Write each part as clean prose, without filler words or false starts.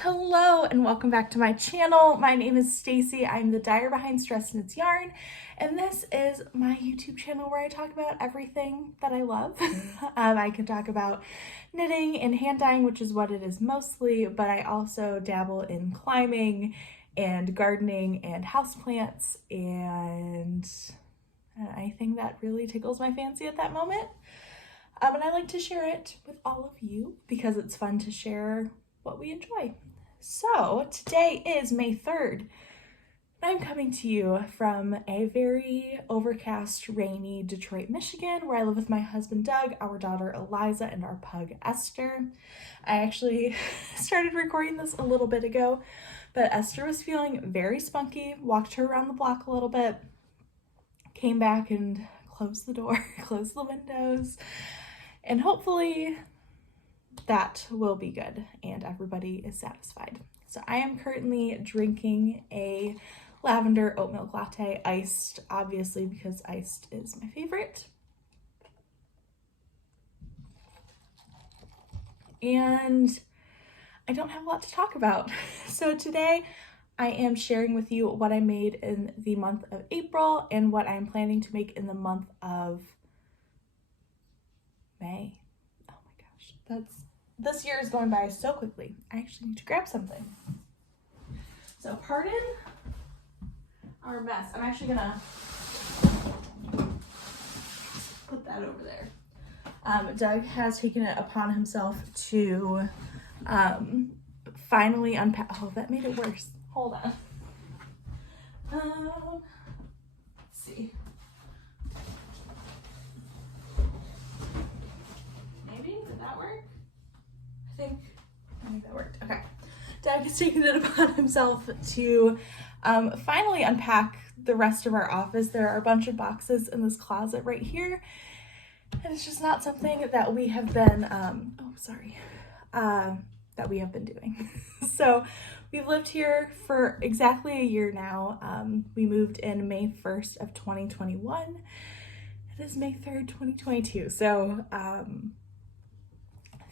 Hello and welcome back to my channel. My name is Stacy. I'm the dyer behind Stress Knits Yarn, and this is my YouTube channel where I talk about everything that I love. I can talk about knitting and hand dyeing, which is what it is mostly, but I also dabble in climbing and gardening and houseplants and anything that really tickles my fancy at that moment. And I like to share it with all of you because it's fun to share what we enjoy. So today is May 3rd. I'm coming to you from a very overcast, rainy Detroit, Michigan, where I live with my husband Doug, our daughter Eliza, and our pug Esther. I actually started recording this a little bit ago, but Esther was feeling very spunky, walked her around the block a little bit, came back and closed the door, closed the windows, and hopefully that will be good and everybody is satisfied. So I am currently drinking a lavender oat milk latte, iced, obviously, because iced is my favorite. And I don't have a lot to talk about. So today I am sharing with you what I made in the month of April and what I'm planning to make in the month of May. Oh my gosh, this year is going by so quickly. I actually need to grab something. So pardon our mess. I'm actually gonna put that over there. Doug has taken it upon himself to finally unpack. Oh, that made it worse. Hold on. Let's see. Maybe, did that work? I think that worked. Okay. Doug has taken it upon himself to finally unpack the rest of our office. There are a bunch of boxes in this closet right here, and it's just not something that we have been, that we have been doing. So we've lived here for exactly a year now. We moved in May 1st of 2021. It is May 3rd, 2022. So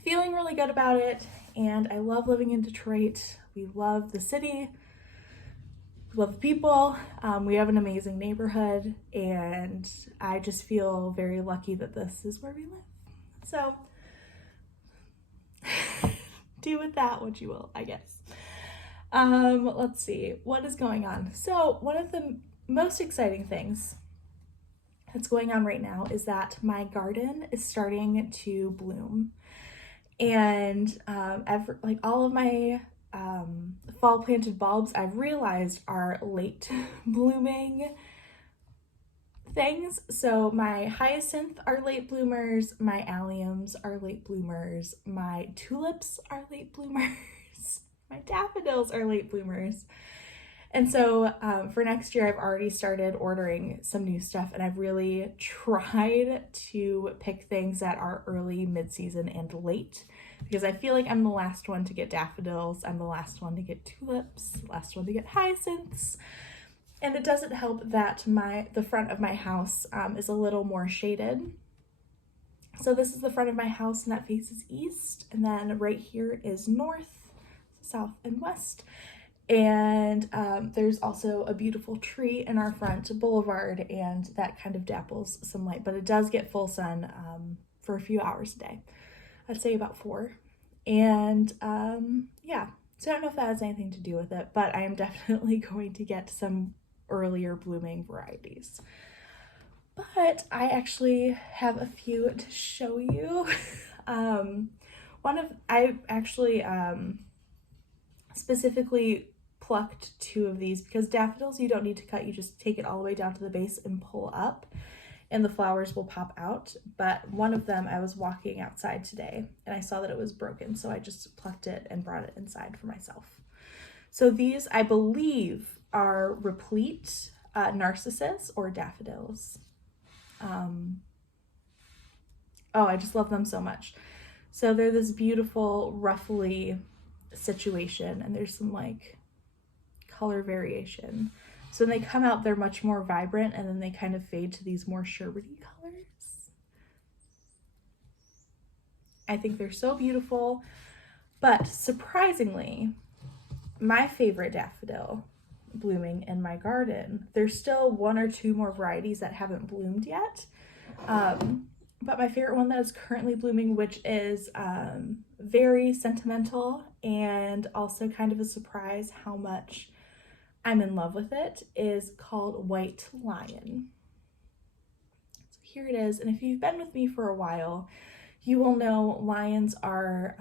feeling really good about it, and I love living in Detroit. We love the city, we love the people, we have an amazing neighborhood, and I just feel very lucky that this is where we live. So do with that what you will, I guess. Let's see, what is going on? So one of the most exciting things that's going on right now is that my garden is starting to bloom. And all of my fall planted bulbs, I've realized, are late blooming things. So my hyacinth are late bloomers, my alliums are late bloomers, my tulips are late bloomers, my daffodils are late bloomers. And so for next year, I've already started ordering some new stuff, and I've really tried to pick things that are early, mid-season, and late, because I feel like I'm the last one to get daffodils, I'm the last one to get tulips, the last one to get hyacinths. And it doesn't help that the front of my house is a little more shaded. So this is the front of my house, and that faces east, and then right here is north, south, and west. And there's also a beautiful tree in our front boulevard, and that kind of dapples some light, but it does get full sun for a few hours a day. I'd say about 4. And yeah, so I don't know if that has anything to do with it, but I am definitely going to get some earlier blooming varieties. But I actually have a few to show you. I actually specifically plucked 2 of these, because daffodils you don't need to cut, you just take it all the way down to the base and pull up and the flowers will pop out. But one of them, I was walking outside today and I saw that it was broken, so I just plucked it and brought it inside for myself. So these, I believe, are replete narcissus or daffodils. Oh, I just love them so much. So they're this beautiful ruffly situation, and there's some like color variation. So when they come out, they're much more vibrant, and then they kind of fade to these more sherbety colors. I think they're so beautiful, but surprisingly, my favorite daffodil blooming in my garden. There's still 1 or 2 more varieties that haven't bloomed yet. But my favorite one that is currently blooming, which is very sentimental and also kind of a surprise how much I'm in love with it, is called White Lion. So here it is, and if you've been with me for a while, you will know lions are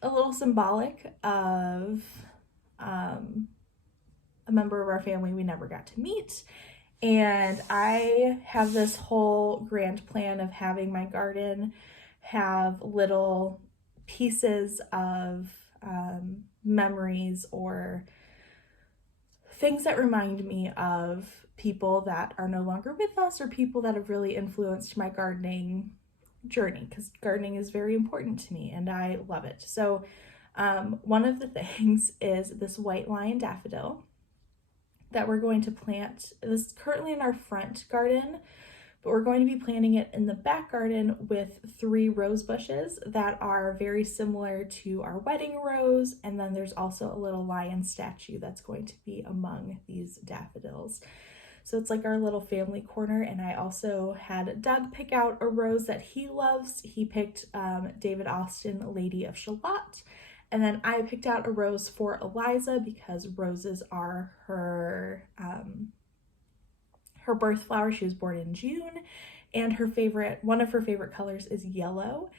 a little symbolic of a member of our family we never got to meet. And I have this whole grand plan of having my garden have little pieces of memories or things that remind me of people that are no longer with us, or people that have really influenced my gardening journey, because gardening is very important to me and I love it. So one of the things is this white lion daffodil that we're going to plant. This is currently in our front garden, but we're going to be planting it in the back garden with 3 rose bushes that are very similar to our wedding rose. And then there's also a little lion statue that's going to be among these daffodils. So it's like our little family corner. And I also had Doug pick out a rose that he loves. He picked David Austin, Lady of Shalott. And then I picked out a rose for Eliza because roses are her birth flower. She was born in June, and one of her favorite colors is yellow.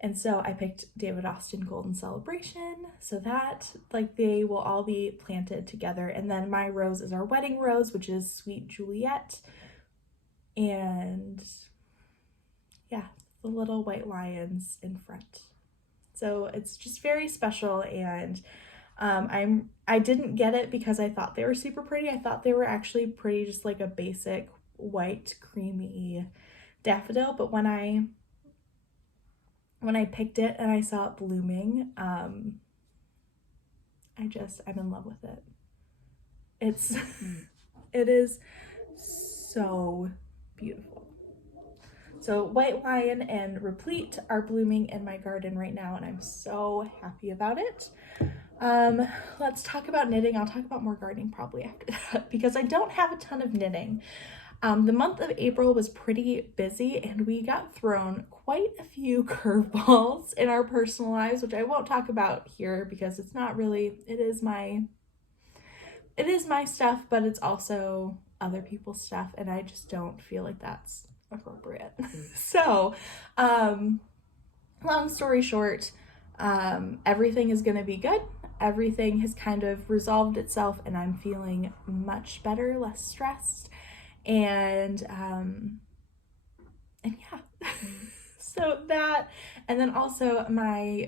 And so I picked David Austin Golden Celebration, so that like they will all be planted together. And then my rose is our wedding rose, which is Sweet Juliet. And yeah, the little white lions in front. So it's just very special, and I didn't get it because I thought they were super pretty. I thought they were actually pretty, just like a basic white creamy daffodil. But when I picked it and I saw it blooming, I'm in love with it. It is so beautiful. So White Lion and Replete are blooming in my garden right now, and I'm so happy about it. Let's talk about knitting. I'll talk about more gardening probably after that because I don't have a ton of knitting. The month of April was pretty busy, and we got thrown quite a few curveballs in our personal lives, which I won't talk about here because it's not really, it is my stuff, but it's also other people's stuff, and I just don't feel like that's appropriate. So, long story short, everything is gonna be good. Everything has kind of resolved itself, and I'm feeling much better, less stressed, and yeah. So that, and then also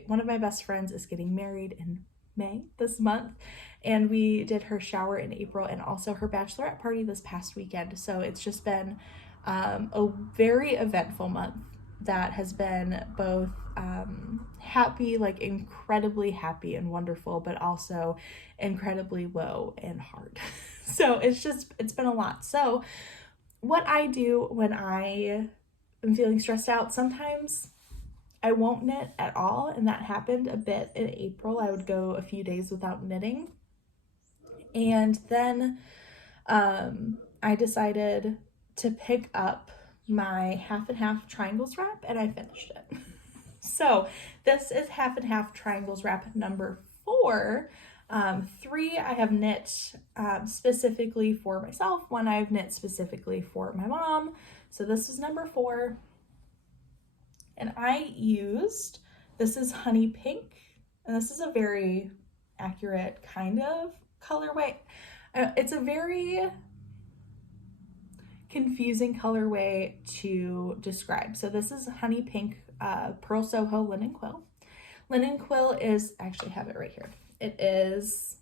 one of my best friends is getting married in May this month, and we did her shower in April and also her bachelorette party this past weekend. So it's just been a very eventful month that has been both happy, like incredibly happy and wonderful, but also incredibly low and hard. So it's been a lot. So what I do when I am feeling stressed out, sometimes I won't knit at all, and that happened a bit in April. I would go a few days without knitting, and then I decided to pick up my Half and Half triangles wrap, and I finished it. So this is Half and Half triangles wrap number 4. 3 I have knit specifically for myself. 1 I've knit specifically for my mom. So this is number 4. And this is honey pink, and this is a very accurate kind of colorway. It's a very confusing colorway to describe. So this is honey pink Purl Soho linen quill. Linen quill is, I actually have it right here. It is,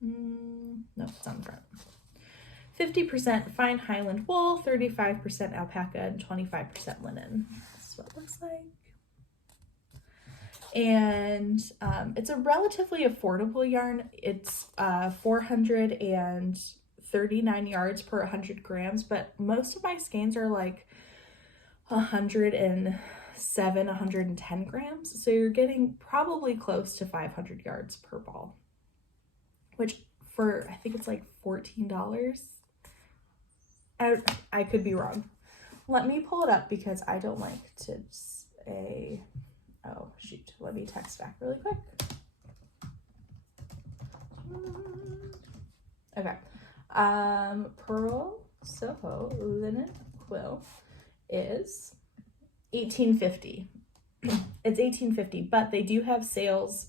no, it's on the front. 50% fine Highland wool, 35% alpaca, and 25% linen. That's what it looks like. And it's a relatively affordable yarn. It's 439 yards per 100 grams, but most of my skeins are like 107, 110 grams. So you're getting probably close to 500 yards per ball. which for, I think it's like $14. I could be wrong. Let me pull it up because I don't like to say, oh shoot, let me text back really quick. Okay. Purl Soho linen quill is $18.50. It's $18.50, but they do have sales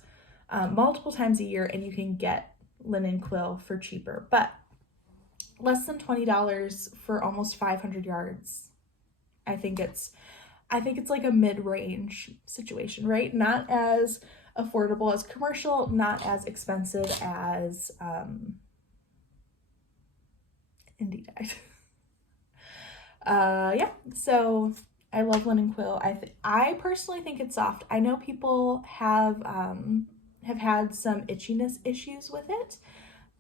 multiple times a year, and you can get linen quill for cheaper, but less than $20 for almost 500 yards. I think it's like a mid-range situation, right? Not as affordable as commercial, not as expensive as indie dyed. Yeah, so I love linen quill. I personally think it's soft. I know people have had some itchiness issues with it,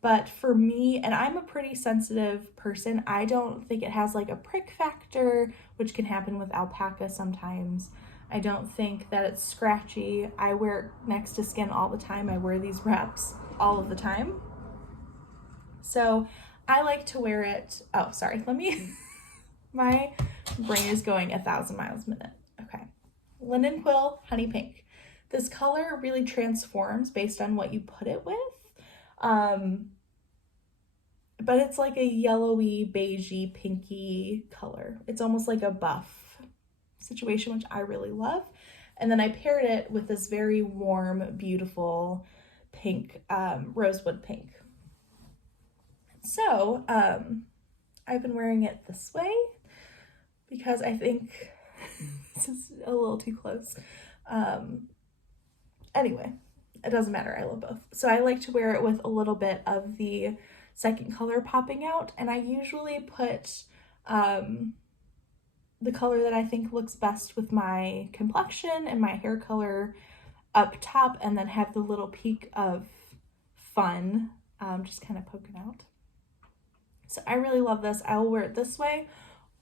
but for me, and I'm a pretty sensitive person, I don't think it has like a prick factor, which can happen with alpaca sometimes. I don't think that it's scratchy. I wear it next to skin all the time. I wear these wraps all of the time. So I like to wear it. Oh, sorry. My brain is going 1,000 miles a minute. Okay. Linen quill, honey pink. This color really transforms based on what you put it with. But it's like a yellowy, beigey, pinky color. It's almost like a buff situation, which I really love. And then I paired it with this very warm, beautiful pink, rosewood pink. So I've been wearing it this way because I think this is a little too close. Anyway, it doesn't matter. I love both. So I like to wear it with a little bit of the second color popping out, and I usually put the color that I think looks best with my complexion and my hair color up top, and then have the little peak of fun just kind of poking out. So I really love this. I will wear it this way,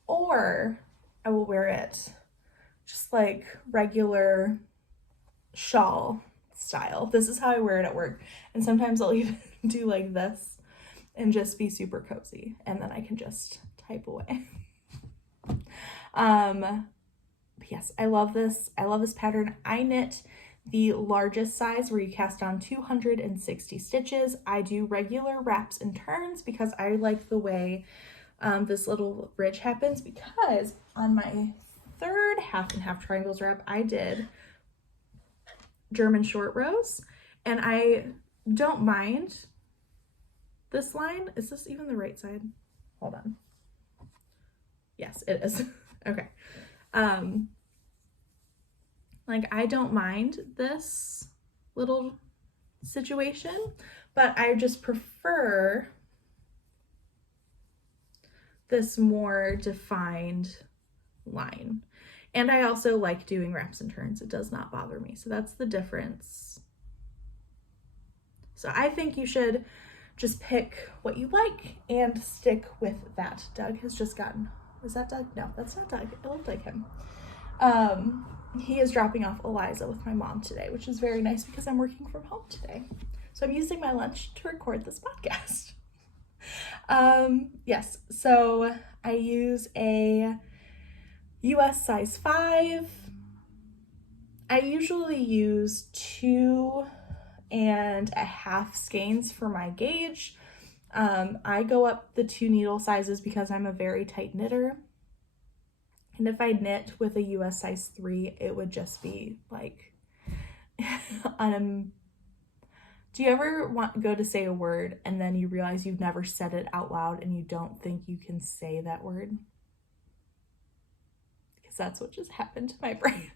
or I will wear it just like regular shawl style. This is how I wear it at work, and sometimes I'll even do like this and just be super cozy, and then I can just type away. Yes, I love this. I love this pattern. I knit the largest size where you cast on 260 stitches. I do regular wraps and turns because I like the way this little ridge happens, because on my third half and half triangles wrap, I did German short rows, and I don't mind this line. Is this even the right side? Hold on. Yes, it is. Okay. Like, I don't mind this little situation, but I just prefer this more defined line. And I also like doing wraps and turns. It does not bother me. So that's the difference. So I think you should just pick what you like and stick with that. Doug has just gotten, is that Doug? No, that's not Doug. It looked like him. He is dropping off Eliza with my mom today, which is very nice because I'm working from home today. So I'm using my lunch to record this podcast. Yes, so I use a US size 5. I usually use 2.5 skeins for my gauge. I go up the 2 needle sizes because I'm a very tight knitter. And if I knit with a US size 3, it would just be like, do you ever go to say a word and then you realize you've never said it out loud and you don't think you can say that word? Because that's what just happened to my brain.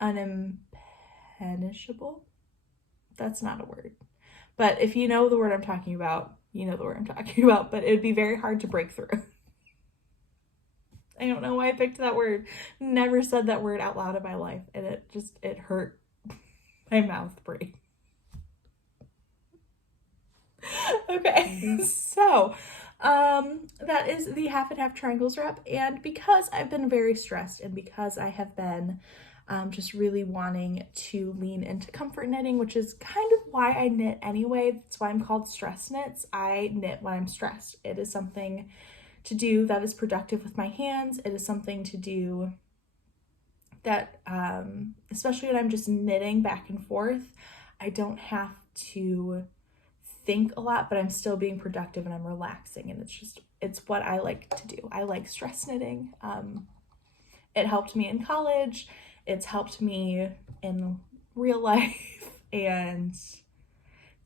Unimpenetrable? That's not a word. But if you know the word I'm talking about, you know the word I'm talking about, but it would be very hard to break through. I don't know why I picked that word. Never said that word out loud in my life, and it hurt my mouth brain. Okay, so that is the half and half triangles wrap, and because I've been very stressed and because I have been just really wanting to lean into comfort knitting, which is kind of why I knit anyway. That's why I'm called Stress Knits. I knit when I'm stressed. It is something to do that is productive with my hands. It is something to do that, especially when I'm just knitting back and forth, I don't have to think a lot, but I'm still being productive and I'm relaxing, and it's what I like to do. I like stress knitting. It helped me in college. It's helped me in real life, and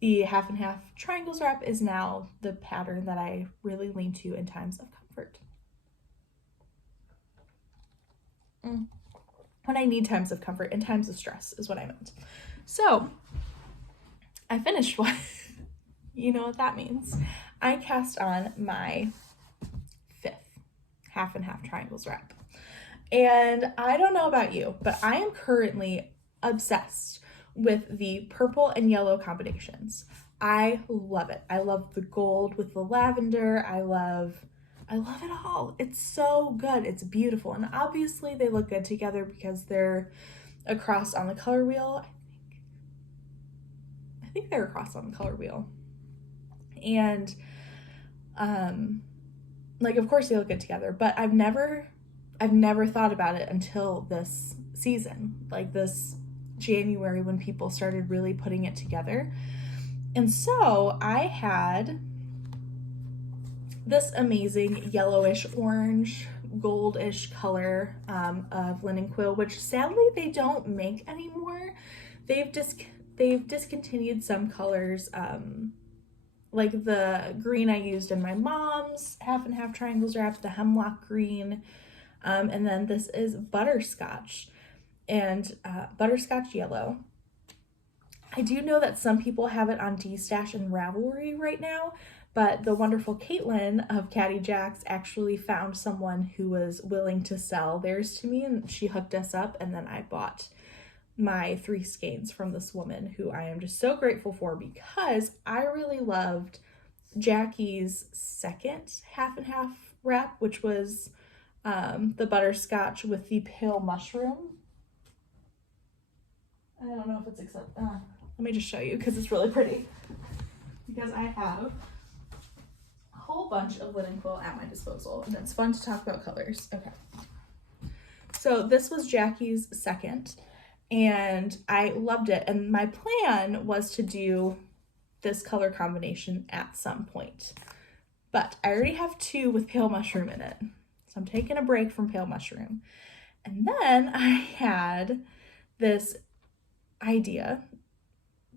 the half and half triangles wrap is now the pattern that I really lean to in times of comfort. When I need times of comfort, in times of stress is what I meant. So I finished one. You know what that means. I cast on my 5th half and half triangles wrap. And I don't know about you, but I am currently obsessed with the purple and yellow combinations. I love it. I love the gold with the lavender. I love it all. It's so good. It's beautiful. And obviously they look good together because they're across on the color wheel. I think they're across on the color wheel. And like, of course they look good together, but I've never thought about it until this season, like this January, when people started really putting it together. And so I had this amazing yellowish orange goldish color of linen quill, which sadly they don't make anymore. They've discontinued some colors, like the green I used in my mom's half and half triangles wrap, the hemlock green, and then this is butterscotch and butterscotch yellow. I do know that some people have it on D-Stash and Ravelry right now, but the wonderful Caitlin of Caddy Jacks actually found someone who was willing to sell theirs to me, and she hooked us up, and then I bought my 3 skeins from this woman who I am just so grateful for, because I really loved Jackie's second half and half wrap, which was the butterscotch with the pale mushroom. I don't know if it's let me just show you because it's really pretty, because I have a whole bunch of linen quill at my disposal, and it's fun to talk about colors. Okay, so this was Jackie's second, and I loved it, and my plan was to do this color combination at some point, but I already have 2 with pale mushroom in it, so I'm taking a break from pale mushroom. And then I had this idea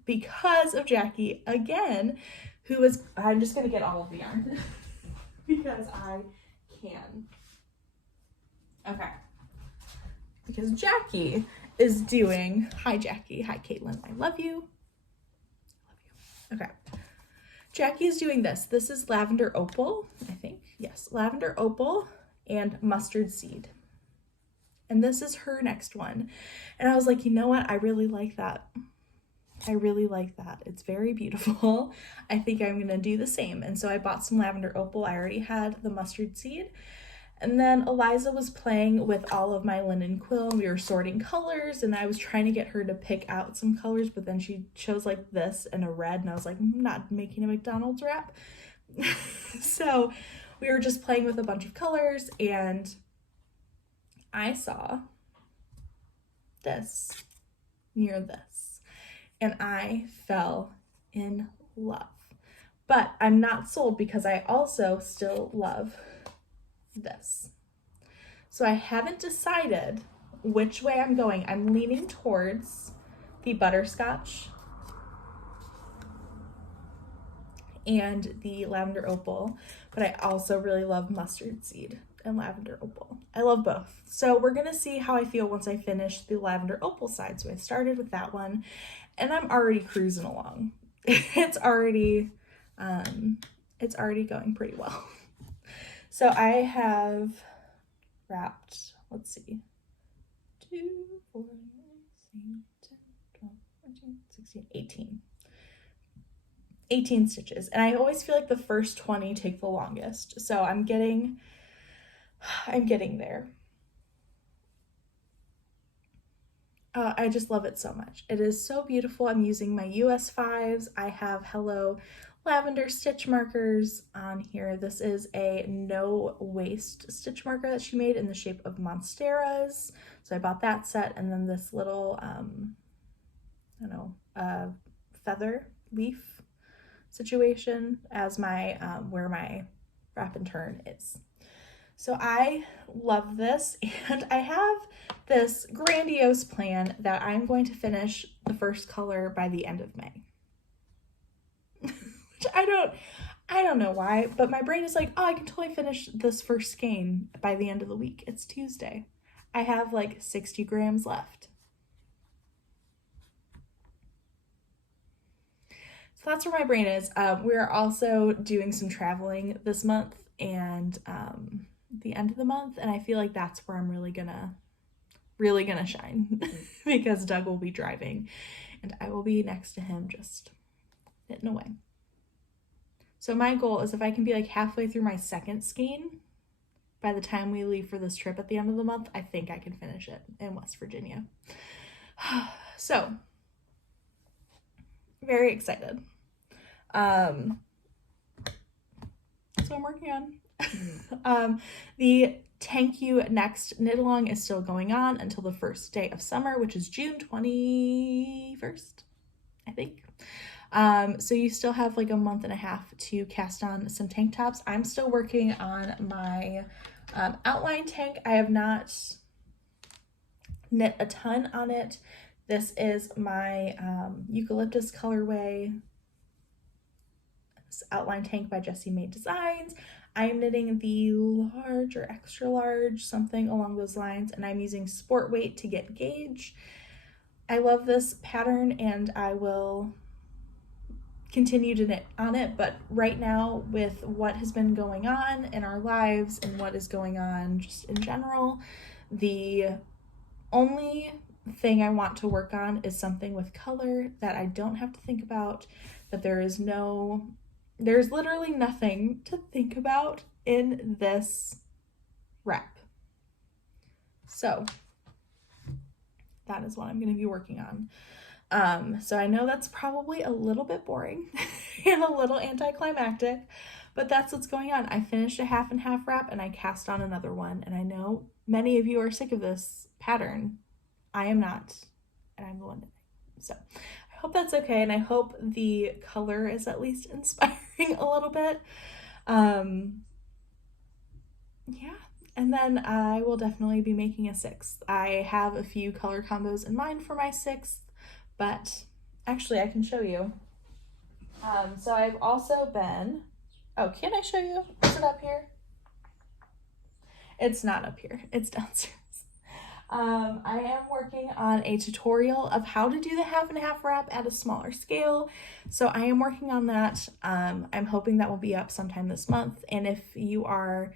because of Jackie again, who was, I'm just gonna get all of the yarn because I can. Okay, because Jackie is doing, hi Jackie, hi Caitlin, I love you. Okay, Jackie is doing this. This is lavender opal, I think. Yes, lavender opal and mustard seed. And this is her next one. And I was like, you know what? I really like that. I really like that. It's very beautiful. I think I'm going to do the same. And so I bought some lavender opal. I already had the mustard seed. And then Eliza was playing with all of my linen quill, and we were sorting colors, and I was trying to get her to pick out some colors, but then she chose like this and a red, and I was like, I'm not making a McDonald's wrap. So we were just playing with a bunch of colors, and I saw this near this, and I fell in love. But I'm not sold because I also still love this. So I haven't decided which way I'm going. I'm leaning towards the butterscotch and the lavender opal, but I also really love mustard seed and lavender opal. I love both. So we're gonna see how I feel once I finish the lavender opal side. So I started with that one, and I'm already cruising along. It's already going pretty well. So I have wrapped, let's see, 2, 4, 10, 12, 14, 16, 18. 18 stitches. And I always feel like the first 20 take the longest. So I'm getting there. I just love it so much. It is so beautiful. I'm using my US 5s. I have Hello Lavender stitch markers on here. This is a no waste stitch marker that she made in the shape of monsteras. So I bought that set, and then this little, I don't know, feather leaf situation as my, where my wrap and turn is. So I love this, and I have this grandiose plan that I'm going to finish the first color by the end of May. Which I don't know why, but my brain is like, oh, I can totally finish this first skein by the end of the week. It's Tuesday. I have like 60 grams left. So that's where my brain is. We're also doing some traveling this month and the end of the month, and I feel like that's where I'm really gonna shine because Doug will be driving and I will be next to him just knitting away. So my goal is if I can be like halfway through my second skein by the time we leave for this trip at the end of the month, I think I can finish it in West Virginia. So very excited. So I'm working on the Thank You Next knit along is still going on until the first day of summer, which is June 21st, I think. So you still have like a month and a half to cast on some tank tops. I'm still working on my outline tank. I have not knit a ton on it. This is my eucalyptus colorway. This outline tank by Jessie Made Designs. I'm knitting the large or extra large, something along those lines, and I'm using sport weight to get gauge. I love this pattern and I will continue to knit on it, but right now with what has been going on in our lives and what is going on just in general, the only thing I want to work on is something with color that I don't have to think about, that there's literally nothing to think about in this wrap. So that is what I'm going to be working on. So I know that's probably a little bit boring and a little anticlimactic, but that's what's going on. I finished a half and half wrap and I cast on another one, and I know many of you are sick of this pattern. I am not, and I'm the one. So I hope that's okay, and I hope the color is at least inspiring a little bit. Yeah, and then I will definitely be making a 6th. I have a few color combos in mind for my 6th, but actually I can show you. So I've also been, oh, can I show you? Is it up here? It's not up here, it's downstairs. I am working on a tutorial of how to do the half and half wrap at a smaller scale. So I am working on that. I'm hoping that will be up sometime this month. And if you are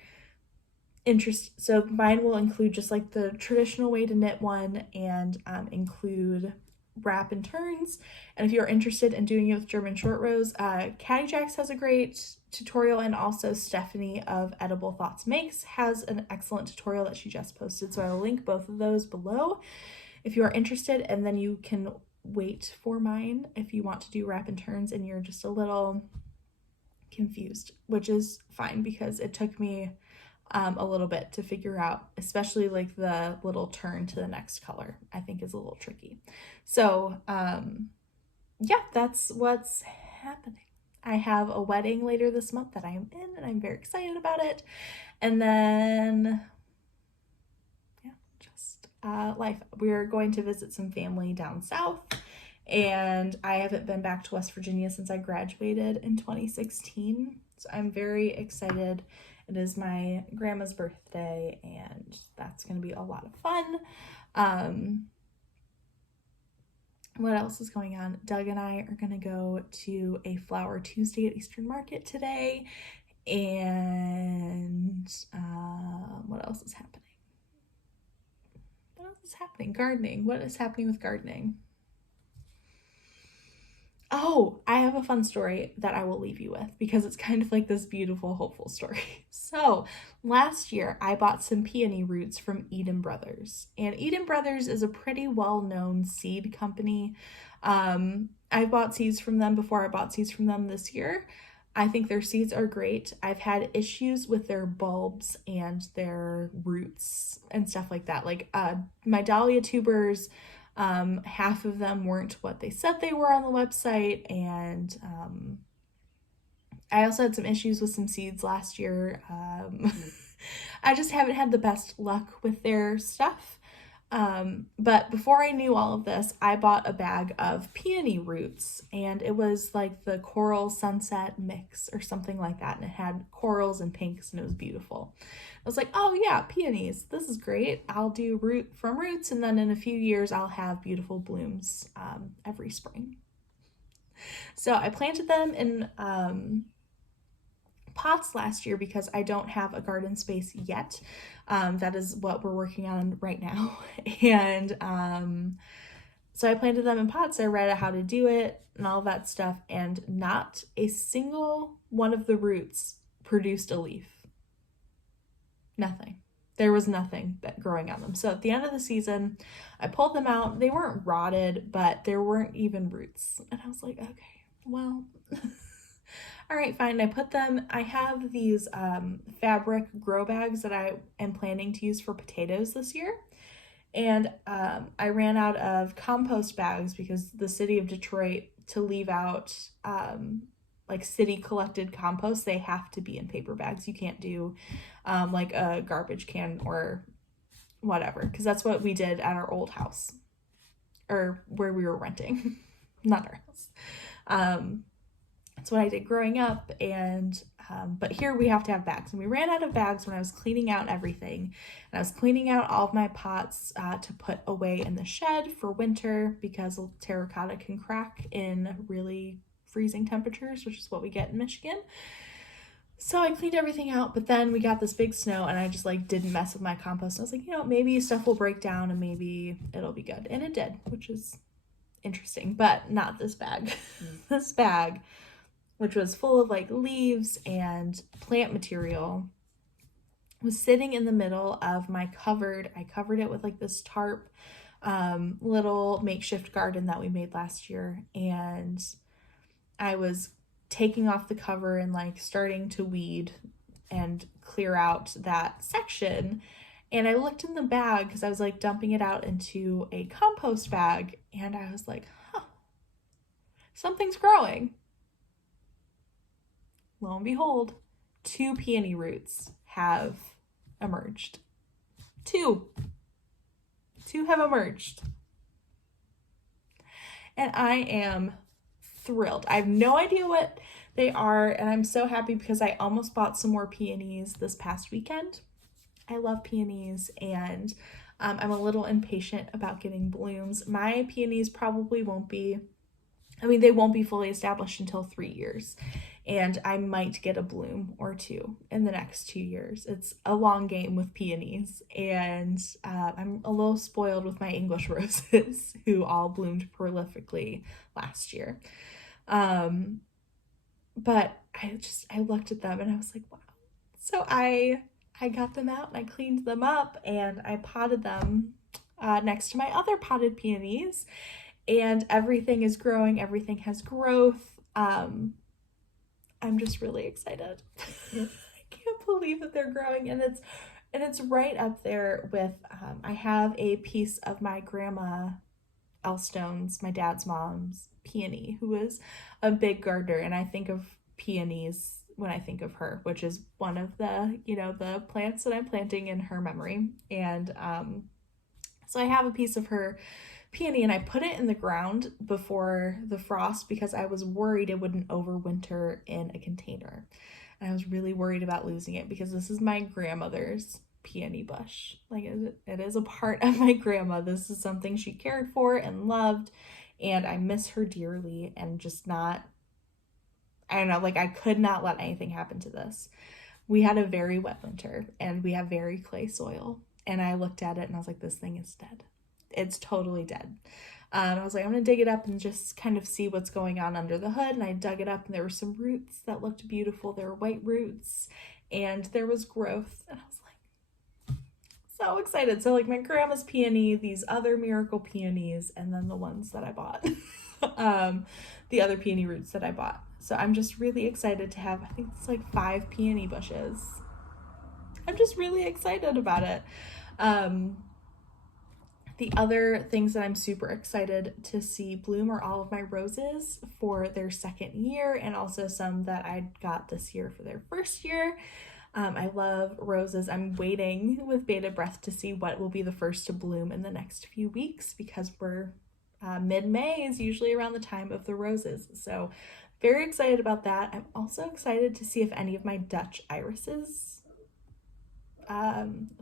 interested, so mine will include just like the traditional way to knit one and include wrap and turns. And if you're interested in doing it with German short rows, Caddy Jacks has a great tutorial, and also Stephanie of Edible Thoughts Makes has an excellent tutorial that she just posted, so I will link both of those below if you are interested. And then you can wait for mine if you want to do wrap and turns and you're just a little confused, which is fine because it took me a little bit to figure out, especially like the little turn to the next color, I think is a little tricky. So yeah, that's what's happening. I have a wedding later this month that I am in, and I'm very excited about it. And then yeah, just life. We're going to visit some family down south, and I haven't been back to West Virginia since I graduated in 2016. So I'm very excited. It is my grandma's birthday, and that's going to be a lot of fun. What else is going on? Doug and I are going to go to a Flower Tuesday at Eastern Market today. And what else is happening? What else is happening? Gardening. What is happening with gardening? Oh, I have a fun story that I will leave you with because it's kind of like this beautiful, hopeful story. So, last year I bought some peony roots from Eden Brothers, and Eden Brothers is a pretty well known seed company. I bought seeds from them before I bought seeds from them this year. I think their seeds are great. I've had issues with their bulbs and their roots and stuff like that. Like my dahlia tubers, half of them weren't what they said they were on the website, and I also had some issues with some seeds last year. I just haven't had the best luck with their stuff. But before I knew all of this, I bought a bag of peony roots, and it was like the coral sunset mix or something like that. And it had corals and pinks, and it was beautiful. I was like, oh yeah, peonies, this is great. I'll do root from roots, and then in a few years, I'll have beautiful blooms every spring. So I planted them in pots last year because I don't have a garden space yet. That is what we're working on right now. And so I planted them in pots. I read how to do it and all that stuff, and not a single one of the roots produced a leaf. Nothing. There was nothing that growing on them. So at the end of the season, I pulled them out. They weren't rotted, but there weren't even roots. And I was like, okay, well, all right, fine. I have these fabric grow bags that I am planning to use for potatoes this year. And I ran out of compost bags because the city of Detroit, to leave out like city collected compost, they have to be in paper bags. You can't do like a garbage can or whatever, because that's what we did at our old house, or where we were renting, not our house. That's what I did growing up, and but here we have to have bags, and we ran out of bags when I was cleaning out everything, and I was cleaning out all of my pots to put away in the shed for winter because terracotta can crack in really freezing temperatures, which is what we get in Michigan. So I cleaned everything out, but then we got this big snow, and I just like didn't mess with my compost. I was like, maybe stuff will break down and maybe it'll be good, and it did, which is interesting, but not this bag. This bag, which was full of like leaves and plant material, was sitting in the middle of my cupboard. I covered it with like this tarp, little makeshift garden that we made last year. And I was taking off the cover and like starting to weed and clear out that section. And I looked in the bag because I was like dumping it out into a compost bag. And I was like, something's growing. Lo and behold, 2 peony roots have emerged. Two have emerged. And I am thrilled. I have no idea what they are, and I'm so happy because I almost bought some more peonies this past weekend. I love peonies, and I'm a little impatient about getting blooms. My peonies probably won't be, they won't be fully established until 3 years. And I might get a bloom or two in the next 2 years. It's a long game with peonies. And I'm a little spoiled with my English roses, who all bloomed prolifically last year. But I looked at them and I was like, wow. So I got them out and I cleaned them up and I potted them next to my other potted peonies. And everything is growing. Everything has growth. I'm just really excited. I can't believe that they're growing, and it's right up there with I have a piece of my grandma Elstone's, my dad's mom's peony, who is a big gardener, and I think of peonies when I think of her, which is one of the the plants that I'm planting in her memory. And so I have a piece of her peony, and I put it in the ground before the frost because I was worried it wouldn't overwinter in a container. And I was really worried about losing it because this is my grandmother's peony bush. Like it is a part of my grandma. This is something she cared for and loved, and I miss her dearly, and just not, I don't know, like I could not let anything happen to this. We had a very wet winter and we have very clay soil, and I looked at it and I was like, this thing is dead. It's totally dead. I was like, I'm gonna dig it up and just kind of see what's going on under the hood. And I dug it up, and there were some roots that looked beautiful. There were white roots, and there was growth. And I was like, so excited. So like my grandma's peony, these other miracle peonies, and then the ones that I bought, the other peony roots that I bought. So I'm just really excited to have, I think it's like 5 peony bushes. I'm just really excited about it. The other things that I'm super excited to see bloom are all of my roses for their second year, and also some that I got this year for their first year. I love roses. I'm waiting with bated breath to see what will be the first to bloom in the next few weeks, because we're mid-May is usually around the time of the roses. So very excited about that. I'm also excited to see if any of my Dutch irises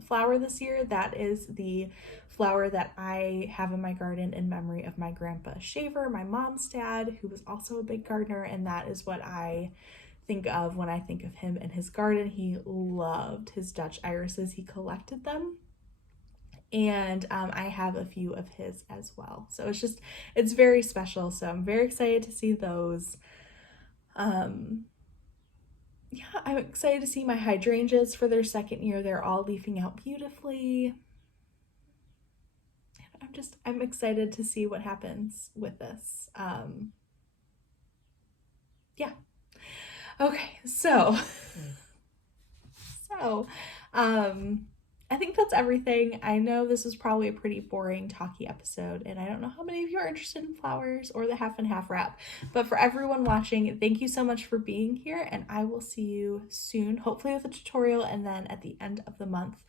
flower this year. That is the flower that I have in my garden in memory of my grandpa Shaver, my mom's dad, who was also a big gardener, and that is what I think of when I think of him and his garden. He loved his Dutch irises. He collected them, and I have a few of his as well. So it's very special. So I'm very excited to see those. Yeah, I'm excited to see my hydrangeas for their second year. They're all leafing out beautifully. I'm excited to see what happens with this. Yeah. Okay, so I think that's everything. I know this is probably a pretty boring, talky episode, and I don't know how many of you are interested in flowers or the half and half wrap. But for everyone watching, thank you so much for being here, and I will see you soon, hopefully with a tutorial, and then at the end of the month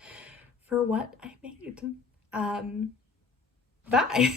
for what I made. Bye.